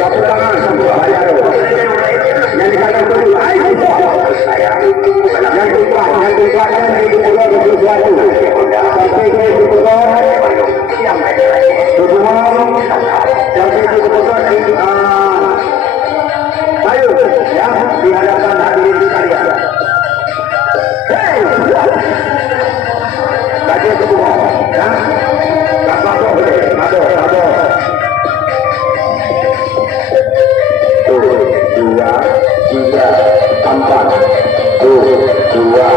Satu tangan, satu bayar. Yang dikatakan dulu, ayo yang di hadapan hadirin sekalian. Kajian kedua, ya. Dua, tiga, empat, dua.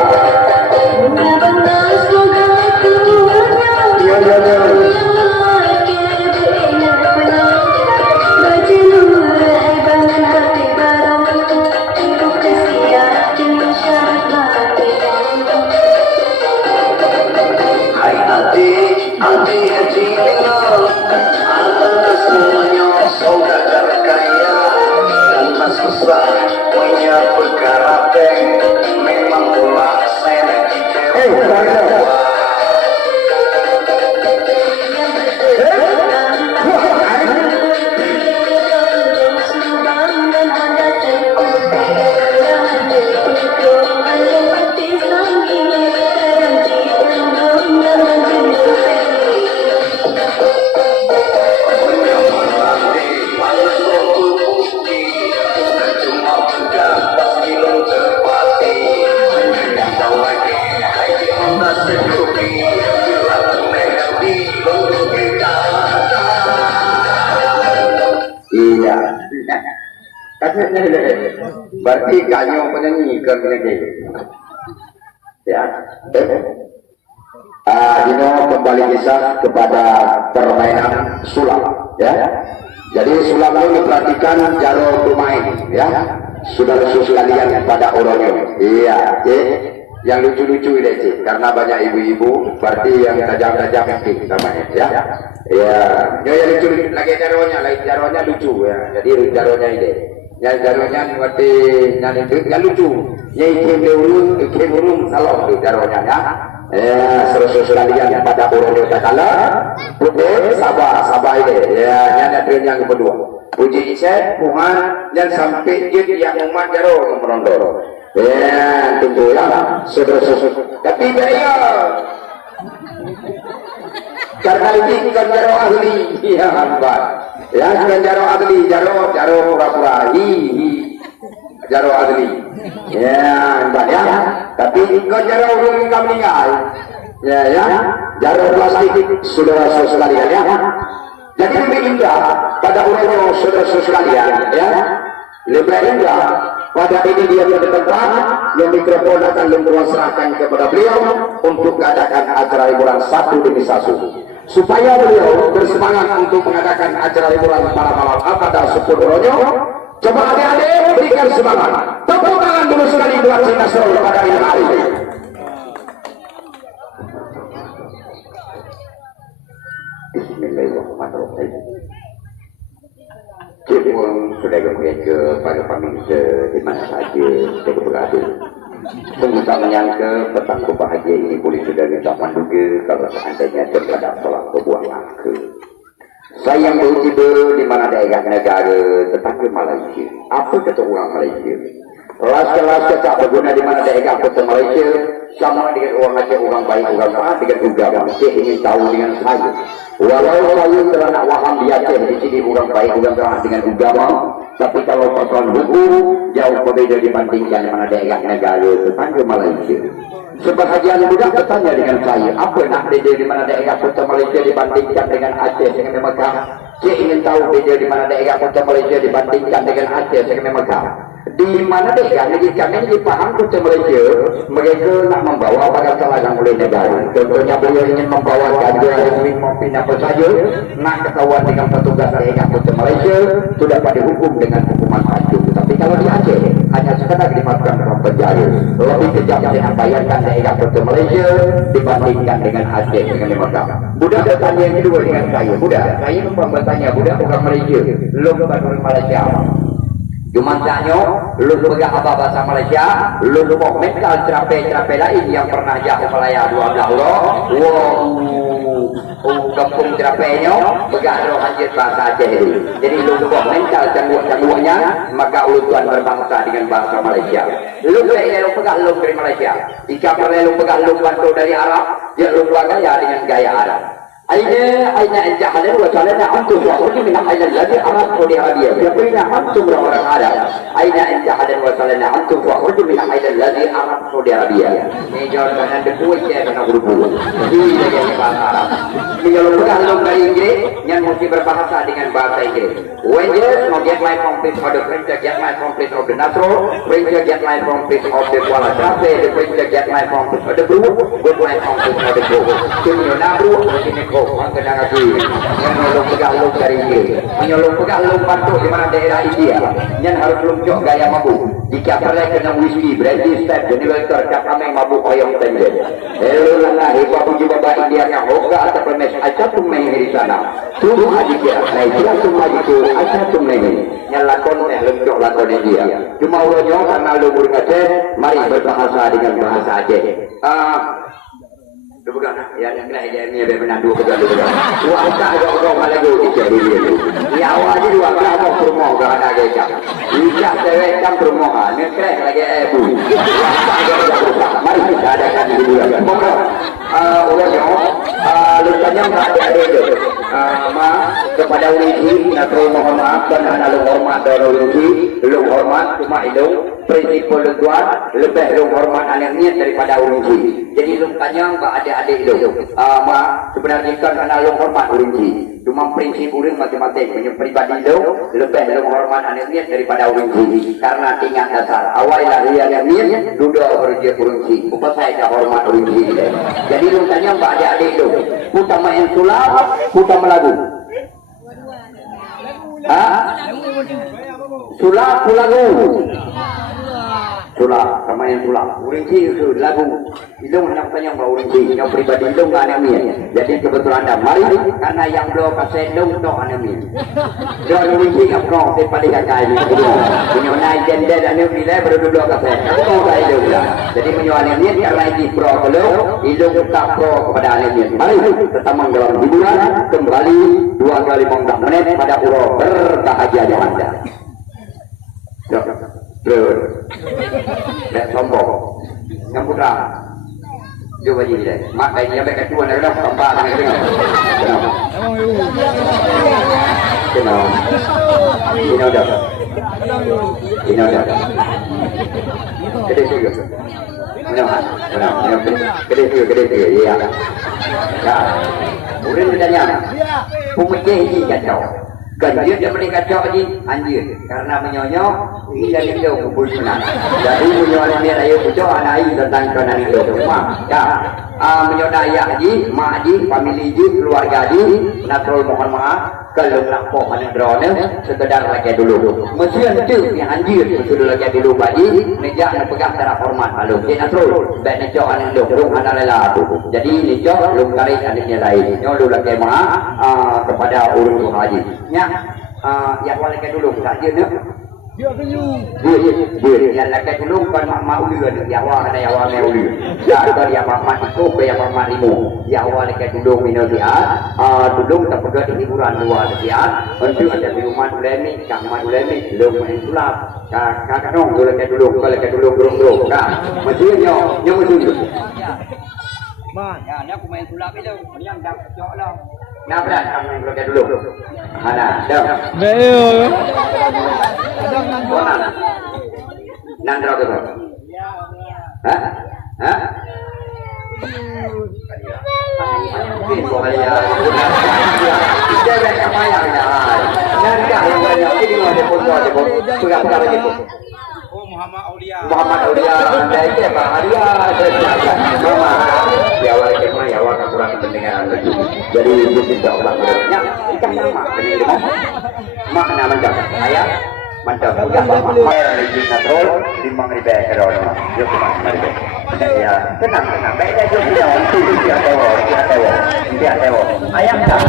Berarti kanyo penyanyi ke penyanyi. Ya. Dino kembali kisah kepada permainan sulap. Ya. Jadi sulap ini perhatikan jaro bermain. Ya. Saudara-saudara sekalian pada orangnya. Iya. Yang lucu-lucu deh sih. Karena banyak ibu-ibu. Berarti yang tajam-tajam mungkin namanya. Ya. Ya. Yang lucu-lucu lagi jaronya, lain jaronya lucu ya. Jadi jaronya ini. Yang jaronya ngerti nyanyi yang lucu, yang ikhim burung salah di jaronya ya. Saudara sekalian pada orang dewasa kala, putih sabar ini. Ya, nyanyi yang kedua. Puji Isek, Muhammad dan sampai yang umat jaro merondor. Ya, tunggu ya, saudara. Tapi saya karena ini kan jaro ahli, ya hamba. Ya, kan jaro ahli, jaro pura-pura, jaro ahli. Ya, mbak ya. Tapi kan jaro orang yang meninggal. Ya, jaro plastik, saudara-saudara sekalian ya. Jadi lebih indah pada orang-orang saudara-saudara sekalian ya. Lebih indah pada ini dia bertempat yang mikrofon akan serahkan kepada beliau untuk mengadakan acara hiburan satu demi satu. Supaya beliau bersemangat untuk mengadakan acara hiburan pada malam pada 10 Ronyo. Coba adik-adik berikan semangat. Tepuk tangan dulu sekali buat Cina Solo pada ini hari. Bismillahirrahmanirrahim. Cipung sudah ke pada pemirsa di mana saja saya berada. Sungguh tak menyangka petang kebahagiaan ini boleh sudah tidak menduga kalau seandainya terhadap salah sebuah langkah. Saya yang baru tiba di mana daerah negara tetangga Malaysia. Apa kata orang Malaysia? Kelas-kelas tak berguna di mana daerah kota Malaysia sama dengan orang Aceh, orang baik, orang faham dengan agama. Saya ingin tahu dengan saya. Walau saya telah nak waham di Aceh, di sini orang baik, orang faham dengan agama. Tapi kalau persoalan hukum jauh berbeza dibandingkan mana daerah negara tetangga Malaysia. Sebahagian budak bertanya dengan saya, apa nak beza di mana daerah kota Malaysia dibandingkan dengan Aceh dengan Mekah? Saya ingin tahu beza di mana daerah kota Malaysia dibandingkan dengan Aceh dengan Mekah. Di mana daerah negeri kami dipaham kota Malaysia, mereka nak membawa bagai salah oleh negara. Contohnya beliau ingin membawa ganja, heroin, morfin apa saja, nak ketahuan dengan petugas daerah kota Malaysia, sudah pada hukum dengan hukuman pancung. Tapi kalau di Aceh hanya sekadar dimasukkan dalam penjara. Lebih kejam dengan bayangkan daerah kota Malaysia dibandingkan dengan Aceh dengan Mekah. Budak bertanya yang kedua dengan saya. Budak, saya lupa bertanya, budak bukan Malaysia, belum bukan orang Malaysia. Cuma tanyo, lu pegang apa bahasa Malaysia, lu mau mental cerape lain yang pernah jauh Malaya 12 orang, kampung cerapenya, pegang roh anjir bahasa Aceh itu. Jadi lu mau mental cangguaknya, maka lu tuan berbangsa dengan bahasa Malaysia. Lu pegang lu dari Malaysia, jika pernah lu pegang lu bantu dari Arab, dia lu gaya dengan gaya Arab. Aina jahalan wa salana antum wa khurju min al ladhi arab Saudi Arabia. Yaquluna antum orang Arab. Aina jahalan wa salana antum wa khurju min al ladhi arab Saudi Arabia. Ini jawaban kedua saya kena guru-guru. Ini lagi bahasa Arab. Kalau pegang dari Inggris, yang mesti berbahasa dengan bahasa Inggris. When you not get my complete of the French, get my complete of the natural, French get my complete of the Kuala Trape, the French get my complete of the blue, good my complete of the blue. Kini nabru, kini mengenang lagi menyolong pegalung dari Inggris, menyolong pegalung bantu di mana daerah India yang harus luncuk gaya mabuk jika perlu kena whisky, brandy, step, jadi welter, kami mabuk oyong tenjen lalu lana hebat puji bapak India yang hoka atau permes aja tumeng di sana tunggu aja kira, nah itulah cuma itu aja tumeng yang lakon luncuk lakon India cuma ulangnya karena lu berkata mari berbahasa dengan bahasa Aceh bukan ya yang lain dia ni benar dua kerja dua wah tak ada orang lagi dia dulu ya awalnya dua kerja mau promo kan ada kerja bisa cewek kan promo kan ni krek lagi bu mari kita adakan di bulan pokok ulangnya lutanya tak ada ma kepada uliji nak mohon maaf dan ana lu hormat dan uliji lu hormat cuma itu prinsip lutuan lebih lu hormat anaknya daripada uliji jadi lu tanya mbak adik-adik lu ma sebenarnya kan ana lu hormat uliji cuma prinsip urang masing-masing punya pribadi lu lebih lu hormat anaknya daripada uliji karena tingkat dasar awal lahir anaknya duduk berjaya uliji apa saya dah hormat uliji jadi lu tanya mbak adik-adik lu putar main sulap putar melagu sulap lagu sulap sama yang sulap urinci itu lagu hidung hendak tanya mbak urinci yang pribadi hidung nggak anemi jadi kebetulan anda mari karena yang belum kasih hidung dong anemi dan urinci nggak pernah daripada kakak ini punya naik jendel anemi lah baru dua kasih kamu nggak hidung lah jadi punya anemi karena ini pro kalau hidung tak pro kepada anemi mari tetap dalam hiburan kembali 2 kali 15 menit pada uro berbahagia di anda lihat sombong yang putra coba jadi deh mak kayaknya mereka cua nak dah tambah dengan dengar kenal ini udah gede juga gede juga iya ya urin bertanya pemecah ini kacau ganjil dia mereka kacau lagi anjir karena menyonyok ini dari itu kumpul senang jadi menyonyok dia ayo kucok anak ayu tentang kanan itu semua ya menyonyok ayah haji mak haji family haji keluarga haji natrol mohon maaf kalau nak poh mana drone sekedar lagi dulu mesin tu yang anjir betul lagi dulu haji meja nak pegang secara hormat malu dia natrol baik necok anak lu rung anak lela jadi necok lu tarik anaknya lain nyolu lagi maaf kepada urus haji nya yang walaupun dulu saja ni dia yang lagi dulu kan mak ulian yang awal ada yang awal ulian ya kalau yang mak itu ke yang mak limu yang awal lagi dulu minum dia dulu tak pergi di hiburan luar dia untuk ada di rumah ulemi kamar ulemi lu main sulap kakak dong dulu lagi dulu burung kan maksudnya yang maksudnya ma ya ni aku main sulap itu yang dah cok lah nak berat kamu yang dulu ada dah betul mana nandra ke mungkin boleh ya kita dah kemayang dah nanti yang banyak ini ada foto pegang gitu Muhammad Aulia dari Pak Arya Mama ya awal kemah ya awal kurang pendengaran lagi jadi itu tidak orang berikutnya ikan sama ini makna mantap ayat mantap udah Mama dari Natrol 5.000 kalau yuk mari ya tenang baik aja sudah itu dia tahu dia tewok. Ayam tak,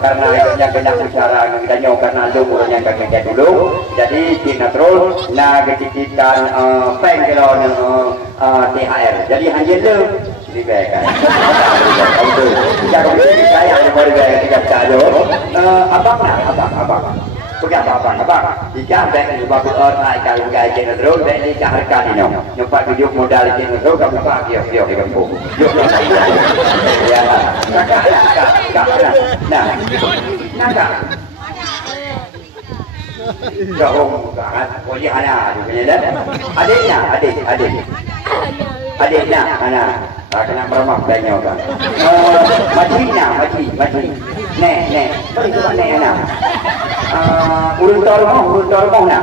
karena yang kena bicara kita karena dulu yang kena dulu. Jadi kita terus nak kecikitan peng kalau THR. Jadi hanya le diberikan. Itu. Jadi saya ada bergaya tiga kali. Abang. Bukan abang. Jika bank bagus orang kalau gaya jenis terus bank ini harga ni no. Nampak video modal jenis terus kamu pakai dia kamu. Ya. Nak. Jauh kan, boleh ada juga dah. Adiknya, anak, kena meremak banyak kan. Macam, nek, nek anak. Urun tormo nak.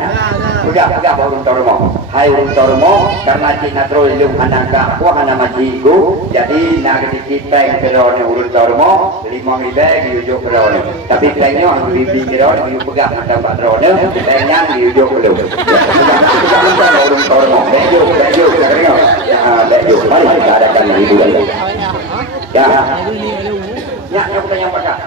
Udah urun tormo. Hai urun tormo, karena kita terus lum anak wah anak majiku, jadi nak kita yang kerana urun tormo, 5.000 diujuk kerana. Tapi kayaknya aku beli kerana, aku pegang macam patrona, kayaknya diujuk belum. Urun tormo, bejo, kerana. Bejo, mari kita adakan ibu lagi. Ya, yang tanya pakar.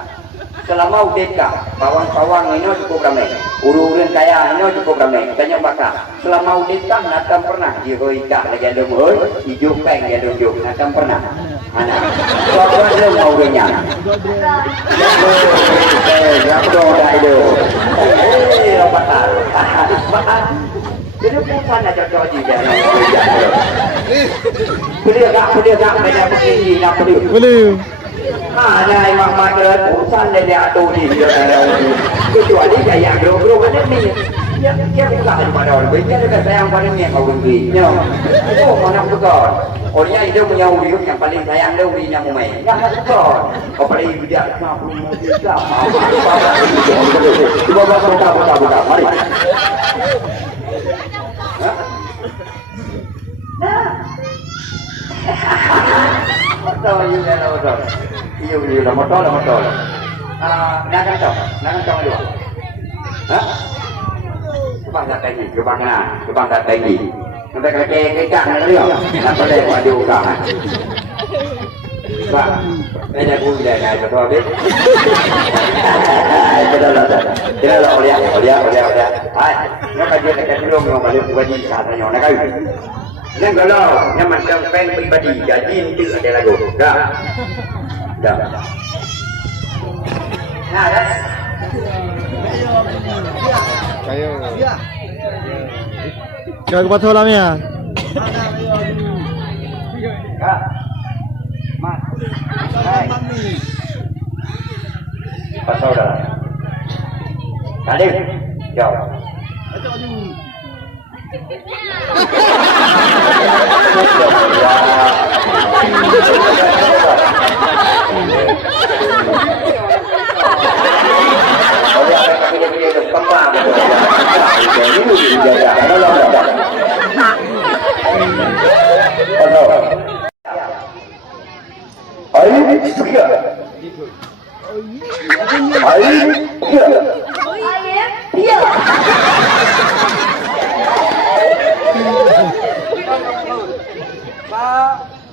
Selama UDK, pawang-pawang ini cukup ramai, urun kaya ini cukup ramai. Tanya pakar, selama UDK nakam pernah dihoika lagi ada muhur, hijau peng ada hijau, nakam pernah. Anak, suatu ada mau punya. Yang dah itu. Pakar. Jadi bukan aja jadi jangan. Boleh tak banyak begini nak boleh. Boleh. Ada yang makan urusan dia tu ni kecuali yang gro kan ni dia bukan pada orang dia dekat sayang pada ni yang kau beli oh mana betul orangnya itu punya uriu yang paling sayang dia urinya mumai nah betul kau paling dia nak punya juga buka mari betul betul iya motor nak kau dua Kebang tak tinggi nanti kalau kekang nanti nak boleh buat diuka Pak banyak pun dia nak betul habis kita lah oleh hai nak kaji dekat dulu mau balik wajib katanya nak kau yang kalau yang macam peng pribadi gaji itu ada lagu dah nah dah Kayo. Kaya ko patho lang yan. Kak. Mas. Hai. Patho dah. Kali. Jauh.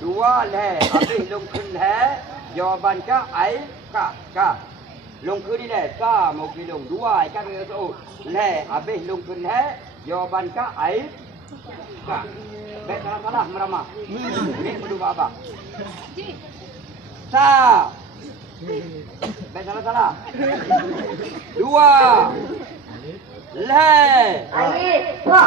Dua leh, habis longkun leh, jawapan ka ai ka. Longkun ni leh, ka mau kilong dua ikan tu. Leh, habis longkun leh, jawapan ka ai ka. Baik salah meramah. Ini perlu apa? Sa. Baik salah. Dua. Leh. Ai ka.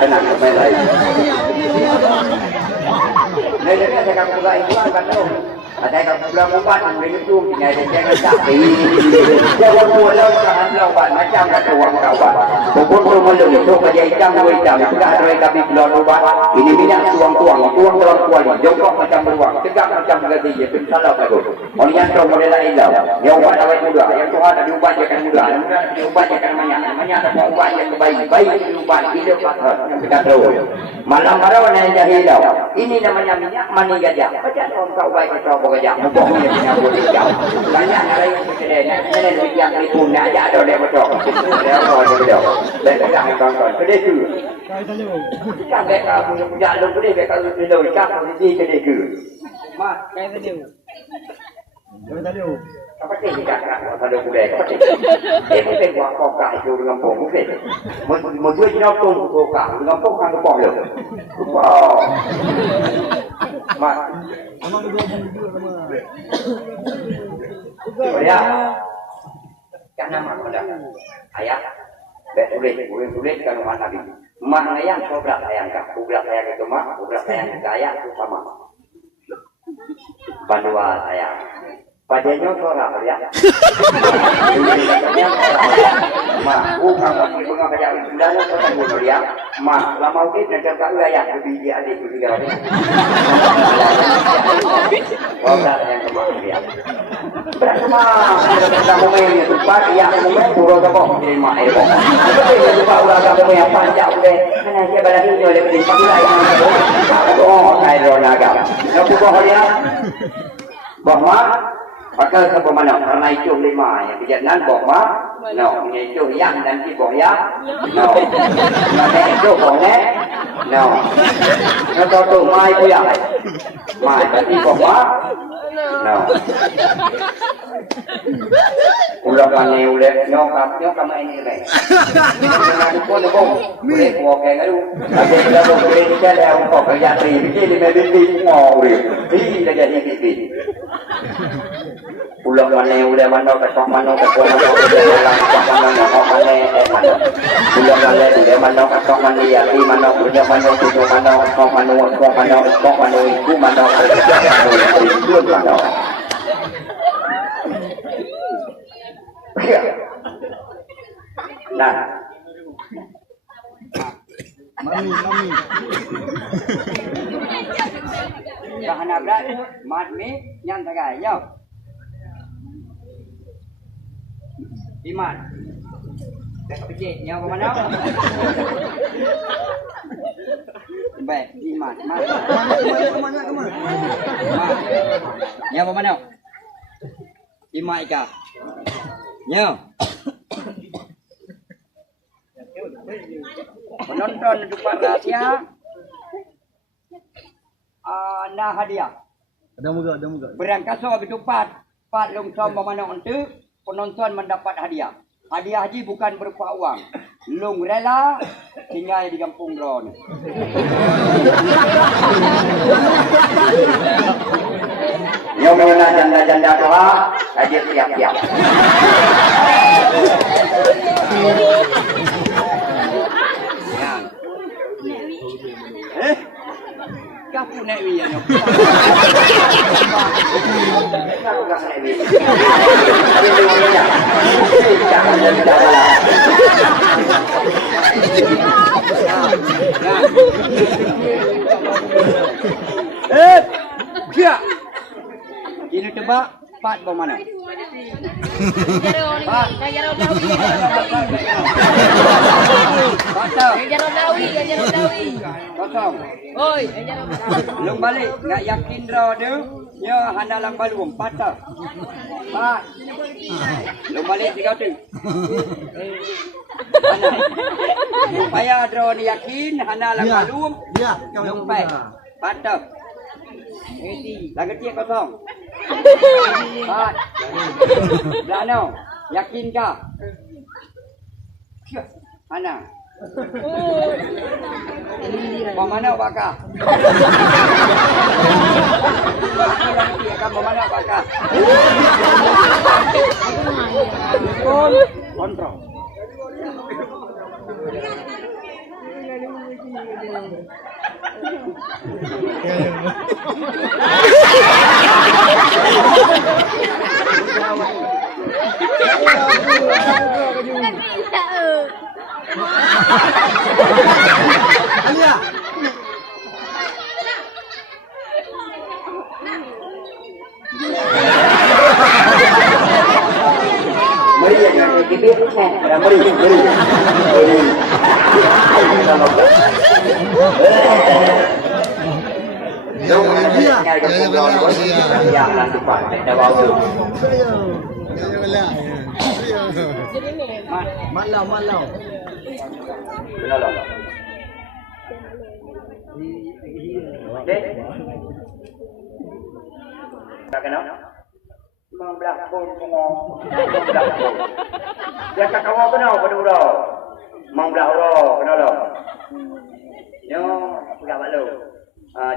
Tenang, main lain. Saya akan buka itu kan Ada yang pulang ubat, boleh itu, tinggal jangan sakit. Jangan pulang jangan ubat, macam kata orang kawan. Pokok mula itu kerja hitam, dua hitam. Sudah ada kami pulang ubat. Ini minyak tuang kuali. Jongkok macam beruang, tegak macam gaji. Pensalah bagus. Orang yang tahu model lain dah. Yang ubat awet muda, yang Tuhan ada ubat yang akan muda, yang muda ada ubat yang akan banyak ada ubat yang baik ubat hidup yang kita tahu. Malam malam yang jahil dah. Ini namanya minyak mani gajah. Macam orang kau baik kau gajah. Mungkin dia punya boleh jauh. Banyak orang yang berkedai. Ini yang itu nak ada dia betul. Dia betul. Dan kita kawan-kawan kedai tu. Kan mereka punya lu kedai mereka lu kan di kedai tu. Mak, kayak tadi. Apa sih kita kan ada budaya apa sih? Mungkin buat kokak itu dengan pok mungkin. Mau jual jenis kokak dengan pok kan pok le. Wow. Mak. Ya. Karena mak ada. Ayah. Boleh kalau mak nabi. Mak ayang sobrak ayang kah? Sobrak ayang itu mak, sobrak ayang ayah itu sama. Bandua ayang. Padanya orang ya. Ma, bukan bunga kayak sudah orang bunuh dia. Ma, lama kita nak cakap ayah lebih dia adik juga. Orang yang kemarin dia. Bersama kita memilih tempat yang memilih pura kapok di mak itu. Kita juga orang kapok yang panjang deh. Karena dia berani oleh tempat lain. Oh, saya naga. Nak buat dia. Bahwa Pakal sa pemanaw, karena itu lima yang kejadian bahwa no, itu yang nanti boya, no, mana itu boya, no, kalau tu mai boya, mai nanti bahwa, no, ulang kali ulang, nyokap ini ni, dengan pun tu boleh buat kayak tu, tapi kalau boleh dia dah untuk kerja tri, begini mesti mau dia, dia jadi begini. Ulang mana kesok mana kesok mana ulang kali mana kesok mana yati mana ulang mana itu mana kesok mana itu mana itu mana nah mami jangan nabrak mat mi yang tagay yo Iman. Dah pijit nyawa mana? Baik, Iman. Mana? Nyawa mana? Iman ika. Nyawa. Penonton depan rahasia. Nah hadiah. Ada muka. Berangkat so begitu pat long som mana untuk penonton mendapat hadiah. Hadiah haji bukan berupa uang. Long rela tinggal di kampung Ron. Yang mana janda-janda tua, hadir siap-siap. Kapu naik wi yang kapu naik wi. Jangan dia. Ini tebak pat bagaimana? Kosong. Oi, long balik nak yakin draw dia. Nya handalang balum patah. Pat. Long balik 3 tu. Supaya draw ni yakin handalang balum. Ya, long pai. Patah. Lagi tiap kosong. Pat. Belano. Yakin kah? Mana? Mana bakal? Mana bakal? Kontrol. Meri yang kibir meri. Yang nanti pakai jawab tu. Malau. Benar lah. Okey. Tak kenal? Membelah pun semua. Dia tak kawan kenal pada udah. Membelah udah kenal lah. Yo, enggak malu.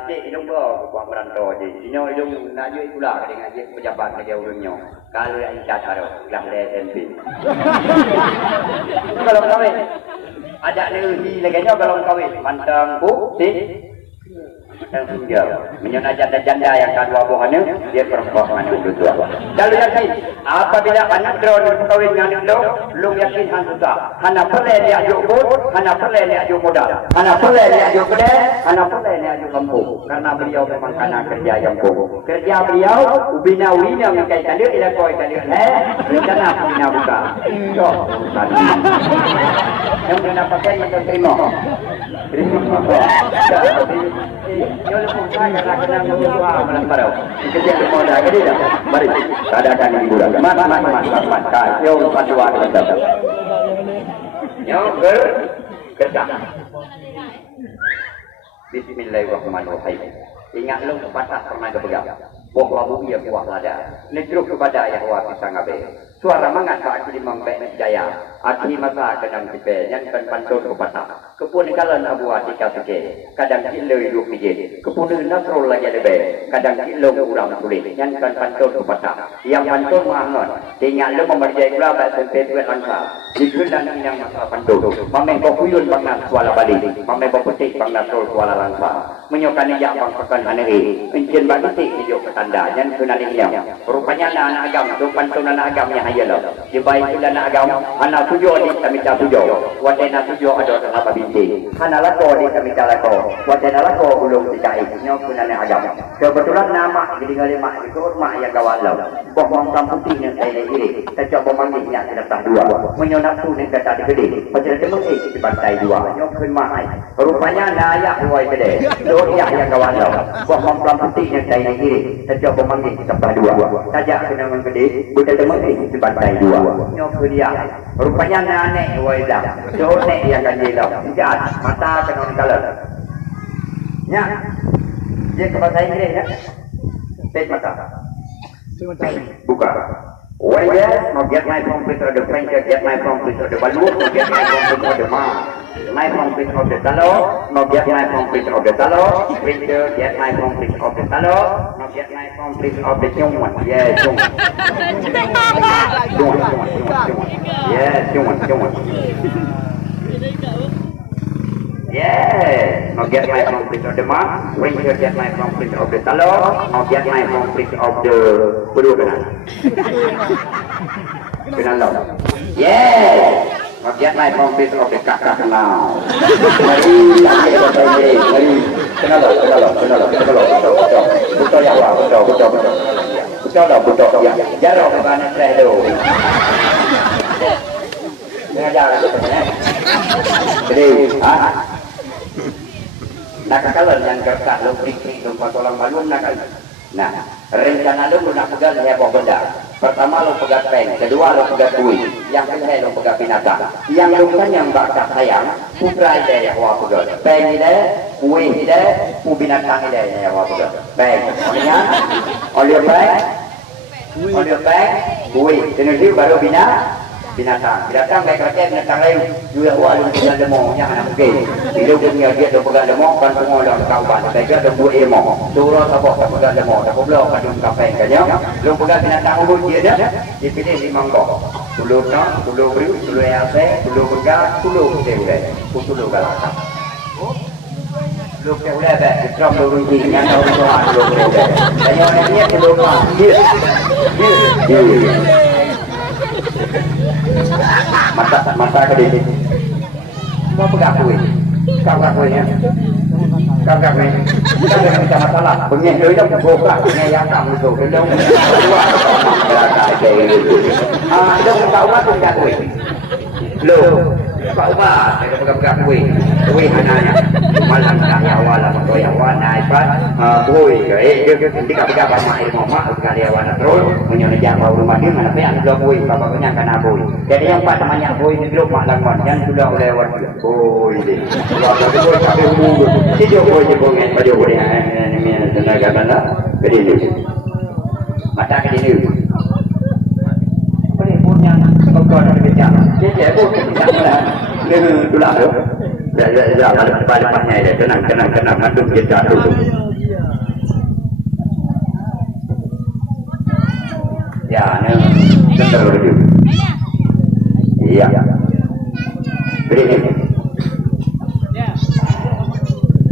Cik hidung kau buat merantau je. Sino hidung nak jual pula dengan cik pejabat kerja urunnya. Kalau yang ikat taruh, kelas SMP. Kalau kahwin, ajak negeri lagi kalau kahwin. Mantang bukti. Dan tinggal menyunajat dan janda yang kedua buahnya dia perempuan mana berdua. Lalu yang lain, apabila anak drone berkahwin dengan itu, lu yakin han susah. Hana perle dia ajuk bot, hana perle dia ajuk modal, hana perle dia ajuk kedai, hana perle dia ajuk kampung. Karena beliau memang karena kerja yang pokok. Kerja beliau ubina-ubina mengkaitkan dia tidak kau ikan dia. Rencana ubina buka. So, yang kena pakai macam terima. Yo lepas saya kena berdoa malam baru. Kerja semua dah jadi dah. Mari adakan hiburan. Mat. Yo berdoa kita. Yo kerja. Bismillahirrahmanirrahim. Ingat lu patah pernah kepegang. Bahwa bumi yang kuat lada. Nedruk kepada Yahwa kita ngabe. Suara mangat Pak Akhi Mambek Jaya. Akhi masa kadang kipe yang kan pantun ke patah. Kepun kalan Abu Atika sike. Kadang kilo hidup pijit. Kepun Nasrul lagi lebe. Kadang kilo urang tulis. Yang kan pantun ke patah. Yang pantun mahangon. Tinggal lu memerjai pula bak sempit duit langsa. Dikun dan yang masalah pantun. Mameng kokuyun bang nas kuala balik. Mameng kopetik bang Nasrul kuala langsa. Menyokani yang bang pekan haneri. Encin bak titik hidup petanda. Yang sunali yang. Rupanya anak agam. Tu pantun anak agamnya ayalah. Dia baik pula anak agam. Anak tujuh ni kami tak tujuh. Wadai nak tujuh ada apa binti. Anak lako ni kami tak lako. Wadai nak lako belum dicai. Nyo pun anak agam. Kebetulan nama jadi ngari mak itu mak yang kawan lau. Bohong kampung yang saya diri. Kita coba manggilnya sudah tak dua. Menyonap tu ni kata digede. Pasal dia mengik di pantai dua. Nyo pun mahai. Rupanya nayak luai gede. Doyak yang kawan lau. Bohong kampung yang saya diri. Kita coba manggil kita dua. Tajak kena menggede. Bukan dia mengik di pantai dua. Nyo pun dia. Rupanya nanek luai dah. Donek yang kan dia lau. Jahat mata kena kalah. Ya. Dia ke bahasa Inggeris ya. Tek mata. Buka. Well, yes, now get my complete of the French, get my complete of the Balloon, now get my complete of the my complete of the Talo, now get my complete of the Talo, printer, get my complete of the Talo, now get my complete of the Jungwan, yes, Jungwan. Yes, Jungwan. Yes, now get my complete of the mark, printer, get my complete of the Talo, now get my complete of the Budukan. Yes, now get my complete of the Kakak now. Mari, kenal. Betul ya, betul. Ya, jarang bukan saya tu. Dengar jadi, nak kalah yang kertas lu krik lu patolong balun nak. Nah, rencana lu nak pegang heboh benda. Pertama lu pegang pen, kedua lu pegang kuih, yang ketiga lu pegang binatang. Yang lu kan yang bakal sayang, putra dia yang wah pegang. Pen dia, kuih dia, binatang dia yang wah pegang. Pen, oleh pen, kuih, kemudian baru binatang baik rakyat binatang lain juga walau dengan demo yang anak mungkin hidup dunia dia pegang demo kan semua dalam kawan saya ada buat emo turun sabok tak pegang demo tak belum kadung kapai kanya belum pegang binatang urut dia dipilih di mangkok tulu beri tulu ase tulu pegang tulu galak Lu ke udah dah, strom dulu ini yang tahu Tuhan lu udah. Dan yang lainnya belum dia. Mata ke sini. Mau pegang kue. Kau kuenya. Kau kuenya. Kita ada kita masalah. Pengen dia itu buka, yang kamu tu. Kedong. Ah, dong kau apa pegang kue? Lu Pak Umar, saya pegang kue. Kue hananya. Malam karyawan lah, karyawan naik pas. Kue, dia ketika pegang air mama karyawan terus menyelesaikan rumah dia mana yang sudah kue, bapaknya kena kue. Jadi yang pak namanya kue ini belum malangan, yang sudah lewat kue ini. Kalau kue sampai umur, itu kue jepongan pada kue yang tenaga mana? Kedini. Mata kedini. Kau nak kerja, kerja pun kerja mana? Dia tulah tu. Dah lepas-lepasnya dia tenang, masuk kerja dulu. Ya, ni betul dulu. Iya. Beri ni.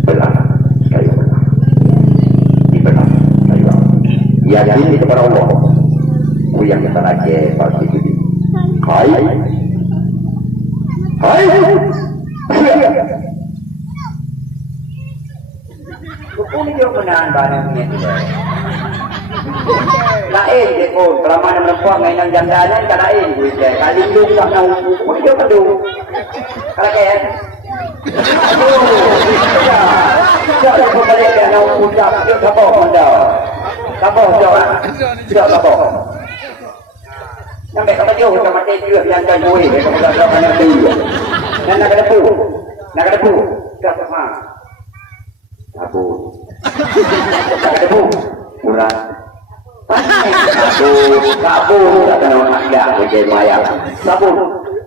Belah, kayu belah. Di belah, kayu belah. Ya, ini kepada Allah. Yang kita lagi pasti itu. Hai. Kau ni jauh menahan barangnya. Lain je pun, kalau mana merempuan dengan jandanya, kan lain. Kali itu tak tahu, kau ni jauh kedua. Kalau kaya. Aduh, tak ada kembali dia nak puncak, dia kapal mandau. Kapal jauh, tidak kapal. Sampai kata jauh sama tejur yang kan boleh, kamu dah tahu mana dia. Dan nak ada pu, tak apa. Abu, nak ada pu, kurang. Sabun, tak tahu nak dia, macam maya. Sabun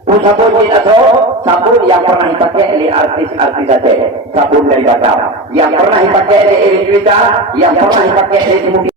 tidak tahu, sabun yang pernah dipakai oleh artis-artis saja. Sabun dari Batam, yang pernah dipakai oleh Erwin Wita, yang pernah dipakai oleh